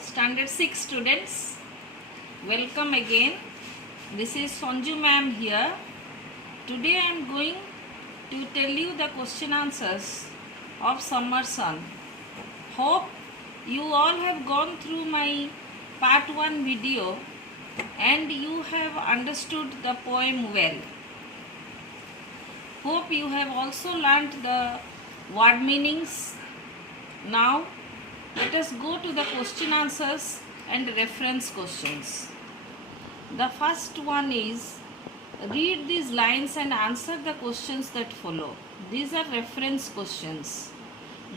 Standard 6 students, welcome again. This is Sanju ma'am here. Today I am going to tell you the question answers of Summer Sun. Hope you all have gone through my part 1 video and you have understood the poem well. Hope you have also learnt the word meanings. Now let us go to the question answers and reference questions. The first one is, read these lines and answer the questions that follow. These are reference questions.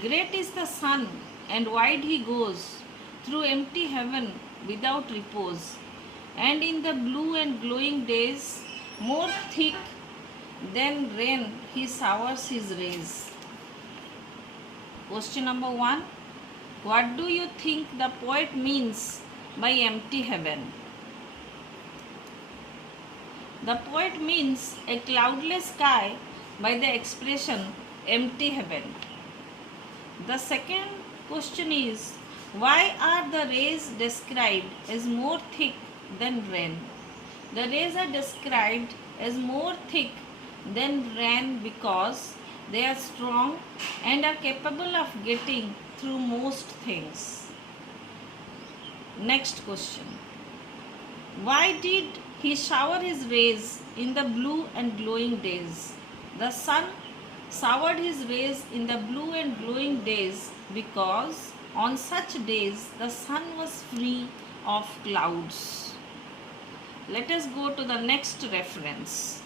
Great is the sun and wide he goes through empty heaven without repose, and in the blue and glowing days more thick than rain he showers his rays. Question number 1. What do you think the poet means by empty heaven? The poet means a cloudless sky by the expression empty heaven. The second question is, why are the rays described as more thick than rain? The rays are described as more thick than rain because they are strong and are capable of getting through most things. Next question. Why did he shower his rays in the blue and glowing days? The sun showered his rays in the blue and glowing days because on such days the sun was free of clouds. Let us go to the next reference.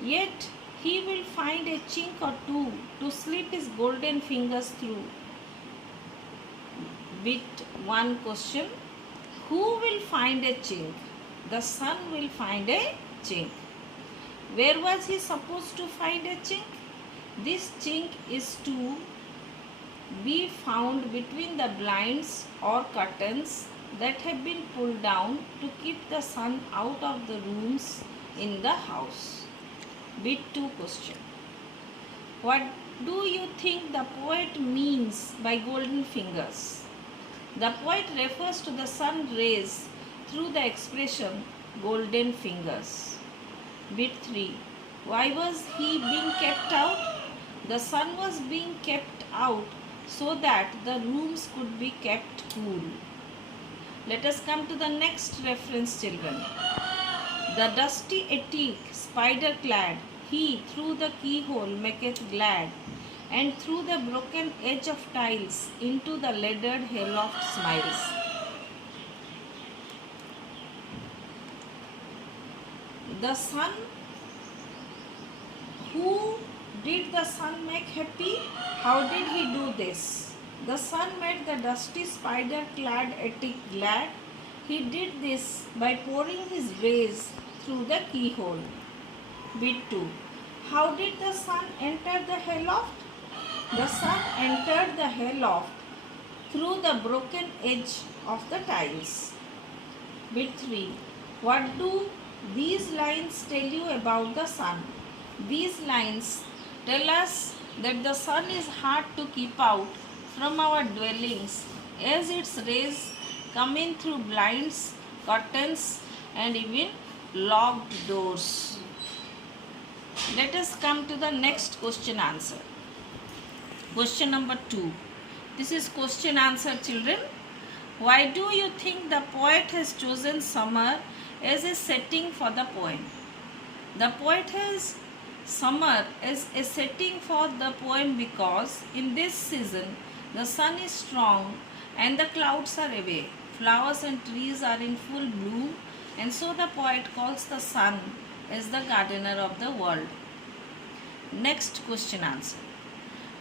Yet he will find a chink or two to slip his golden fingers through. Bit 1 question. Who will find a chink? The sun will find a chink. Where was he supposed to find a chink? This chink is to be found between the blinds or curtains that have been pulled down to keep the sun out of the rooms in the house. Bit 2 question. What do you think the poet means by golden fingers? The poet refers to the sun rays through the expression golden fingers. Bit 3. Why was he being kept out? The sun was being kept out so that the rooms could be kept cool. Let us come to the next reference, children. The dusty attic, spider clad, he through the keyhole maketh glad, and through the broken edge of tiles into the laddered hayloft smiles. The sun, who did the sun make happy? How did he do this? The sun made the dusty spider-clad attic glad. He did this by pouring his rays through the keyhole. Bit 2. How did the sun enter the hayloft? The sun entered the hayloft through the broken edge of the tiles. Bit 3. What do these lines tell you about the sun? These lines tell us that the sun is hard to keep out from our dwellings as its rays come in through blinds, curtains, and even locked doors. Let us come to the next question answer. Question number 2. This is question answer, children. Why do you think the poet has chosen summer as a setting for the poem? The poet has summer as a setting for the poem because in this season the sun is strong and the clouds are away. Flowers and trees are in full bloom, and so the poet calls the sun as the gardener of the world. Next question answer.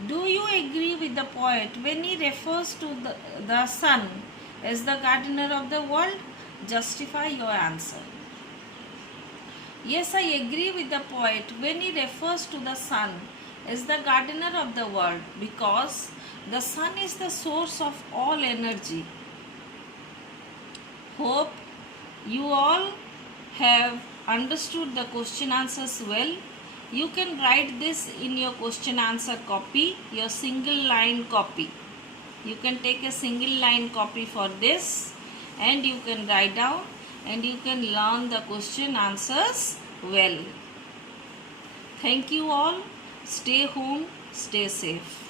Do you agree with the poet when he refers to the sun as the gardener of the world? Justify your answer. Yes, I agree with the poet when he refers to the sun as the gardener of the world because the sun is the source of all energy. Hope you all have understood the question answers well. You can write this in your question answer copy, your single line copy. You can take a single line copy for this and you can write down and you can learn the question answers well. Thank you all. Stay home, stay safe.